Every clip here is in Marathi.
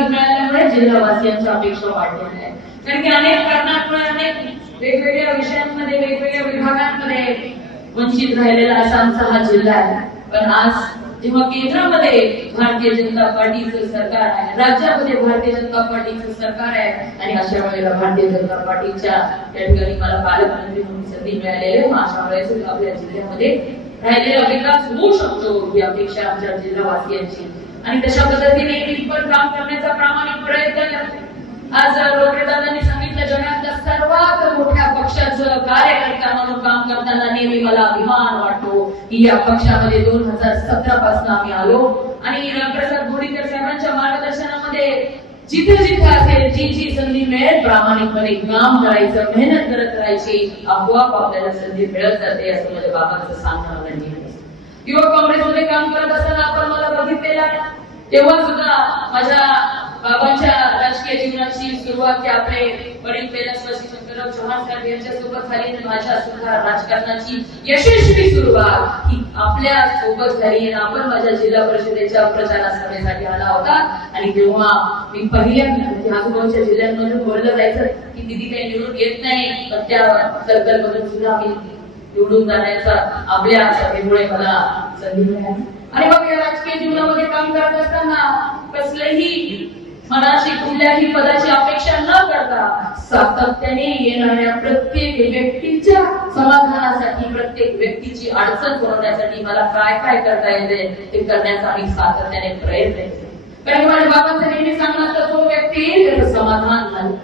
विभाग मिळाल्यामुळे जिल्हावासियांच्या अपेक्षा वाढलेल्या आहेत. कारण की अनेक कारणांमुळे अनेक वेगवेगळ्या विषयांमध्ये वेगवेगळ्या विभागांमध्ये वंचित राहिलेला असा आमचा हा जिल्हा आहे. पण आज जेव्हा केंद्रामध्ये भारतीय जनता पार्टीचं सरकार आहे राज्यामध्ये भारतीय जनता पार्टीचं सरकार आहे आणि अशा वेळेला भारतीय जनता पार्टीच्या या ठिकाणी मला पालकमंत्री म्हणून संधी मिळालेली आहे अशा वेळेस आपल्या जिल्ह्यामध्ये राहिलेला विकास होऊ शकतो ही अपेक्षा आमच्या जिल्हावासियांची. आणि तशा पद्धतीने मी पण काम करण्याचा प्रामाणिक प्रयत्न आज रोकडे सांगितलं जगातल्या सर्वात मोठ्या पक्षाचं कार्यकर्ता म्हणून काम करताना नेहमी मला अभिमान वाटतो की या पक्षामध्ये दोन हजार सतरा पासून आम्ही आलो. आणि रामप्रसाद गोडीकर साहेबांच्या मार्गदर्शनामध्ये जिथे जिथे असेल जी जी संधी मिळेल प्रामाणिकपणे काम करायचं मेहनत करत राहायची आपोआप आपल्याला संधी मिळत जाते असं माझ्या बाबांचं सांगणं म्हणजे. किंवा असतं. युवक काँग्रेसमध्ये काम करत असताना आपण मला बघितलेला तेव्हा सुद्धा माझ्या बाबांच्या राजकीय जीवनाची सुरुवात आपले वडील कैलासवासी शंकरराव चव्हाण साहेब यांच्यासोबत झाली आणि माझ्या सुद्धा राजकारणाची यशस्वी सुरुवात ही आपल्यासोबत झाली आणि आपण माझ्या जिल्हा परिषदेच्या प्रचार सभेसाठी आला होता आणि तेव्हा मी पहिल्यांदा म्हणजे आजूबाजूच्या जिल्ह्यांमधून बोललं जायचं की दिदी काही निवडून येत नाही पण त्या सर्कल सुद्धा मी निवडून जाण्याचा आपल्या सभेमुळे मला संधी मिळाली. आणि मग या राजकीय जीवनामध्ये काम करत असताना कसलेही मनाशी कुठल्याही पदाची अपेक्षा न करता सातत्याने येणाऱ्या प्रत्येक व्यक्तीच्या समाधानासाठी प्रत्येक व्यक्तीची अडचण सोडवण्यासाठी मला काय काय करता येते ते करण्याचा मी सातत्याने प्रयत्न केले. कारण माझ्या बाबांचं नेहमी सांगणं तो व्यक्ती समाधान झालं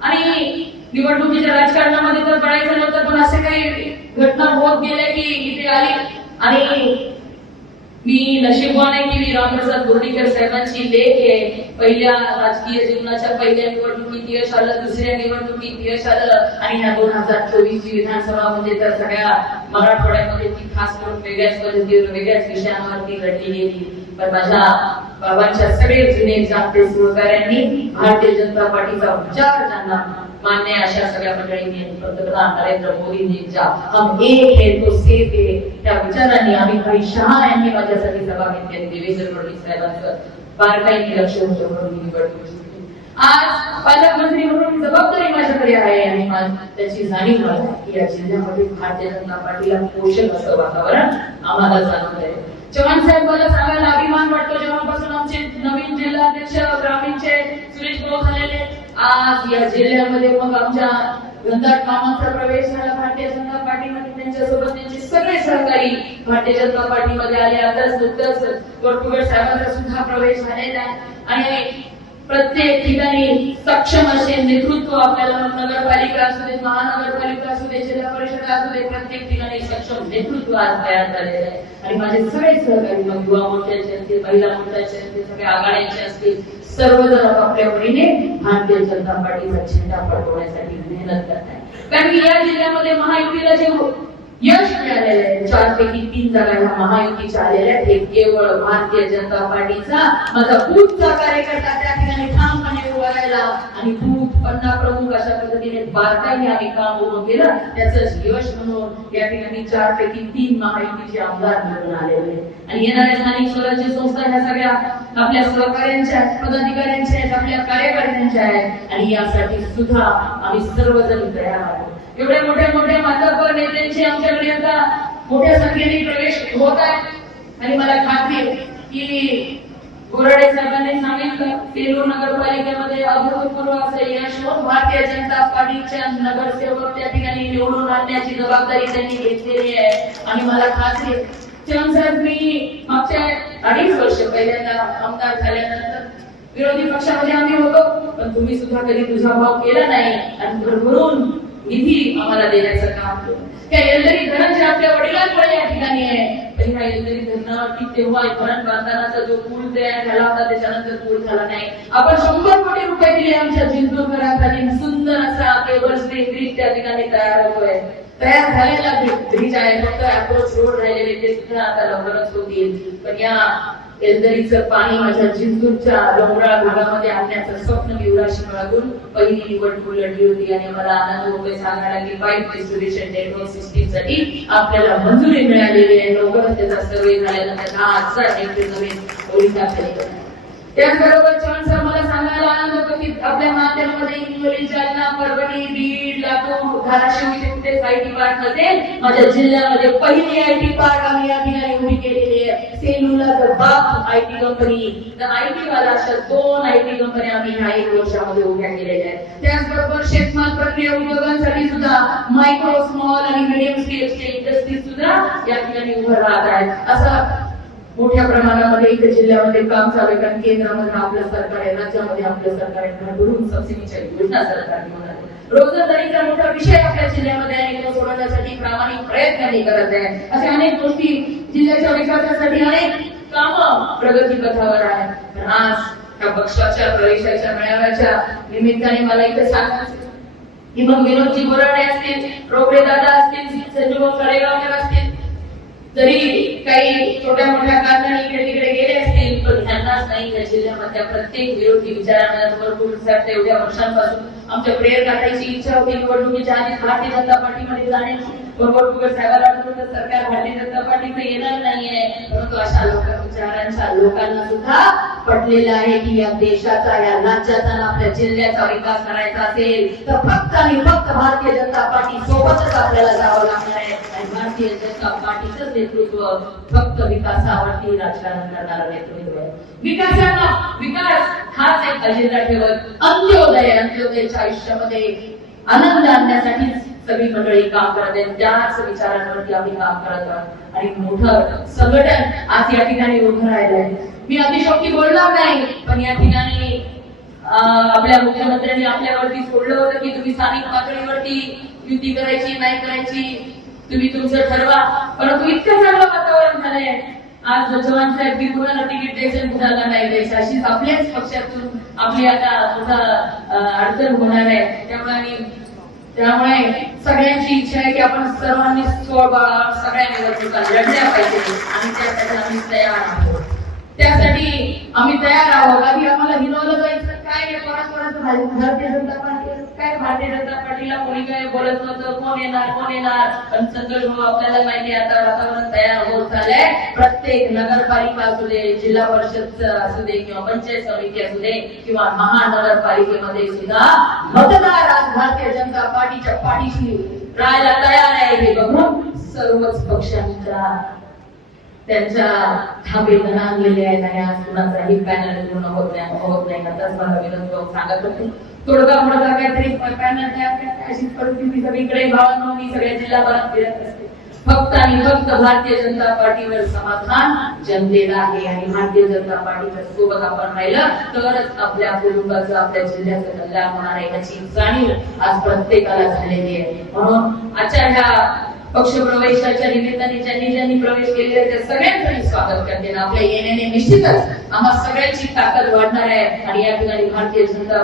आणि निवडणुकीच्या राजकारणामध्ये तर पडायचं नव्हतं पण असे काही घटना होत गेल्या की इथे आली. आणि मी नशीबवान आहे की मी रामप्रसाद बोर्डीकर साहेबांची लेख आहे. पहिल्या राजकीय जीवनाच्या पहिल्या निवडणुकीत यश आलं दुसऱ्या निवडणुकीत यश आलं. आणि ह्या दोन हजार चोवीस ची विधानसभा म्हणजे तर सगळ्या मराठवाड्यामध्ये ती खास करून वेगळ्याच पद्धतीवर वेगळ्याच विषयांवरती लढली गेली. पण माझ्या बाबांच्या सगळे जुने जागते सहकार्यांनी भारतीय जनता पार्टीचा विचार त्यांना मान्य अशा सगळ्या मंडळींनी आणि पंतप्रधान नरेंद्र मोदींच्या हम एक है तो सेफ है त्या विचारांनी आम्ही काही शहा यांनी माझ्यासाठी सभा घेतली आणि देवेंद्र फडणवीस साहेबांचं बारकाईने लक्ष होतं म्हणून मी निवडणूक आज पालकमंत्री म्हणून जबाबदारी माझ्याकडे आहे आणि त्याची जाणीव मला की या जिल्ह्यामध्ये भारतीय जनता पार्टीला पोषक असं वातावरण आम्हाला जाणवत आहे चव्हाण साहेब मला सांगायला अभिमान वाटतो. जेव्हापासून आमचे नवीन जिल्हाध्यक्ष ग्रामीणचे सुरेश भाऊ झालेले आज या जिल्ह्यामध्ये मग आमच्या घनदाट कामांचा प्रवेश झाला. भारतीय जनता पार्टीमध्ये त्यांच्यासोबत त्यांचे सगळे सहकारी भारतीय जनता पार्टीमध्ये आले. आताच नुकतंच वरपुगड साहेबांचा सुद्धा प्रवेश झालेला आणि प्रत्येक ठिकाणी सक्षम असे नेतृत्व आपल्याला नगरपालिका असू दे महानगरपालिका असू दे जिल्हा परिषद असू दे प्रत्येक ठिकाणी सक्षम नेतृत्व आज तयार झालेलं आहे. आणि माझे सगळे सहकारी मग युवा मोर्चाचे असतील महिला मोर्चाचे असतील सगळ्या आघाड्यांचे असतील सर्वजण आपापल्या परीने भारतीय जनता पार्टीचा झेंडा पडवण्यासाठी मेहनत करत आहे कारण की या जिल्ह्यामध्ये महायुतीला जे यश मिळालेलं आहे चार पैकी तीन जागा ह्या महायुतीच्या आलेल्या आहेत. हे केवळ भारतीय जनता पार्टीचा माझा बूथचा कार्यकर्ता त्या ठिकाणी ठामपणे उभा राहिला आणि बूथ पन्ना प्रमुख अशा बारकाई आणि आम्ही काम उभं केलं त्याच यश म्हणून या ठिकाणी चार पैकी तीन महायुतीचे आमदार निवडून आलेले आहेत. आणि येणाऱ्या स्थानिक स्वराज्य संस्था ह्या सगळ्या आपल्या सहकार्यांच्या आहेत पदाधिकाऱ्यांच्या आहेत आपल्या कार्यकर्त्यांच्या आहेत. आणि यासाठी सुद्धा आम्ही सर्वजण तयार आहोत. एवढे मोठे मोठे मातब्बर नेत्यांची आमच्याकडे आता मोठ्या संख्येने प्रवेश होत आहे आणि मला खात्री की बोराडे साहेबांनी सांगितलं सेलू नगरपालिकेमध्ये अभूतपूर्व असं यश होऊन भारतीय जनता पार्टीच्या नगरसेवक त्या ठिकाणी निवडून आणण्याची जबाबदारी त्यांनी घेतलेली आहे. आणि मला खात्री आहे साहेब मी मागच्या अडीच वर्ष पहिल्यांदा आमदार झाल्यानंतर विरोधी पक्षामध्ये आम्ही होतो पण तुम्ही सुद्धा कधी तुझा भाव केला नाही आणि भरभरून निधी आम्हाला देण्याचं काम केलं. त्या येलदरी धरण जे आपल्या वडिलांकडे या ठिकाणी आहे. तर ह्या येलदरी धरणावरती तेव्हा धरण बांधतानाचा जो पूल तयार झाला होता त्याच्यानंतर पूल झाला नाही. आपण शंभर कोटी रुपये दिले आमच्या जिंतूरकरांसाठी सुंदर असा केबल्स ब्रिज त्या ठिकाणी तयार होतोय. तयार झालेला ब्रिज आहे. फक्त अप्रोच रोड राहिलेले ते सुद्धा आता लवकरच होतील. पण या एलदरीचं पाणी माझ्या जिंतूरच्या डोंगराळ भागामध्ये आणण्याचं स्वप्न मी उराशी बाळगून पहिली निवडणूक लढली होती आणि मला आनंद होतोय सांगायला की पाईप डिस्ट्रीब्युशन नेटवर्क सिस्टीमसाठी आपल्याला मंजुरी मिळालेली आहे. लवकरच त्याचा सर्वे झाल्यानंतर हा आजचा हेक्टर जमीन ओडिशा खाली त्याचबरोबर चव्हाण सर मला आपल्या मार्केटमध्ये हिंगोली जालना परभणी बीड लातूर धाराशिव इथे कुठे आय टी पार्क नसेल माझ्या जिल्ह्यामध्ये पहिली आय टी पार्क आम्ही या ठिकाणी उभी केलेली आहे. सेलूला बाप आय टी कंपनी तर आय टी वाला अशा दोन आय टी कंपनी आम्ही ह्या एक वर्षामध्ये उभ्या केलेल्या आहेत. त्याचबरोबर शेतमाल प्रक्रिया उद्योगांसाठी सुद्धा मायक्रो स्मॉल आणि मिडियम स्केलचे इंडस्ट्री सुद्धा या ठिकाणी उभं राहत आहेत. असं मोठ्या प्रमाणामध्ये इथे जिल्ह्यामध्ये काम चालू आहे. कारण केंद्रामध्ये आपलं सरकार आहे राज्यामध्ये आपलं सरकार आहे. भरभरून सबसिडीच्या योजना सरकारने रोजगारीचा मोठा विषय आपल्या जिल्ह्यामध्ये आहे तो सोडवण्यासाठी प्रामाणिक प्रयत्न करत आहे. अशा अनेक गोष्टी जिल्ह्याच्या विकासासाठी अनेक काम प्रगती पथावर आहे पण आज त्या पक्षाच्या प्रवेशाच्या मेळाव्याच्या निमित्ताने मला इथे सांगायचं की मग विनोदजी बोराडे असतील रोकडे दादा असतील संजू कडेगावकर असतील जरी काही छोट्या मोठ्या कारणाने इकडे तिकडे गेले असतील पण त्यांनाच नाही या जिल्ह्यामधल्या प्रत्येक विरोधी विचारांवर साहेब एवढ्या वर्षांपासून आमच्या प्रेयर काढायची इच्छा होती निवडणुकीच्या आधी भारतीय जनता पार्टीमध्ये जाण्याची. बरोबर साहेबांना वाटत सरकार भारतीय जनता पार्टीचं येणार नाहीये. परंतु अशा विचारांच्या लोकांना सुद्धा पटलेलं आहे की या देशाचा या राज्याचा आणि आपल्या जिल्ह्याचा विकास करायचा असेल तर फक्त आणि फक्त भारतीय जनता पार्टी सोबतच आपल्याला जावं लागणार आहे. आणि भारतीय जनता पार्टीचं नेतृत्व फक्त विकासावरती राजकारण करणारं नेतृत्व आहे. विकासाला विकास हाच एक अजेंडा ठेवत अंत्योदय अंत्योदयच्या आयुष्यामध्ये आनंद आणण्यासाठी सगळी मंडळी काम करत आहेत. त्याच विचारांवरती आम्ही काम करत आहोत. आणि मोठं संघटन आज या ठिकाणी उभं राहिलं आहे. मी अतिशोक्ती बोलणार नाही पण या ठिकाणी आपल्या मुख्यमंत्र्यांनी आपल्यावरती सोडलं होतं की तुम्ही स्थानिक पातळीवरती युती करायची नाही करायची तुम्ही तुमचं ठरवा. परंतु इतकं चांगलं वातावरण झालंय. आज जवान साहेब की कुणाला तिकीट द्यायचं कुणाला नाही द्यायचं अशीच आपल्याच पक्षातून आपली आता सुद्धा अडचण होणार आहे त्यामुळे आम्ही त्यामुळे सगळ्यांची इच्छा आहे की आपण सर्वांनी स्वबळावर सगळ्यांनी लढल्या पाहिजे आणि त्यासाठी आम्ही तयार आहोत. त्यासाठी आम्ही तयार आहोत. आधी आम्हाला हिनवलं जायचं. काय नाही भारतीय जनता पार्टी काय भारतीय जनता पार्टीला कोणी काय बोलत नव्हतं? कोण येणार? कोण येणार? पण सगळं हो, आपल्याला माहिती आता वातावरण तयार होत झालंय प्रत्येक नगरपालिका असू दे जिल्हा परिषद असू दे किंवा पंचायत समिती असू दे किंवा महानगरपालिकेमध्ये सुद्धा मतदार आज भारतीय पाठीच्या पाठीशी राहायला तयार आहे हे बघून सर्वच पक्षांच्या त्यांच्या धाबे आणलेले आहेत आणि आज कुणाचाही पॅनल पूर्ण होत नाही होत नाही. आताच मला विनंत सांगत होते तोडगा मोडगा काहीतरी पॅनल तयार करते अशीच परिस्थिती सगळीकडे भावांनो मी सगळ्या जिल्ह्याभरात फिरत असते फक्त आणि फक्त भारतीय जनता पार्टीवर समाधान जनतेला आहे आणि भारतीय जनता पार्टीच्या सोबत आपण राहिलं तरच आपल्या कुटुंबाचं आपल्या जिल्ह्याचं कल्याण होणार आहे याची जाणीव आज प्रत्येकाला झालेली आहे. म्हणून आजच्या ह्या पक्षप्रवेशाच्या निमित्ताने ज्यांनी ज्यांनी प्रवेश केले आहे त्या सगळ्यांचं स्वागत करते आपल्या येण्याने निश्चितच आम्हा सगळ्यांची ताकद वाढणार आहे. आणि या ठिकाणी भारतीय जनता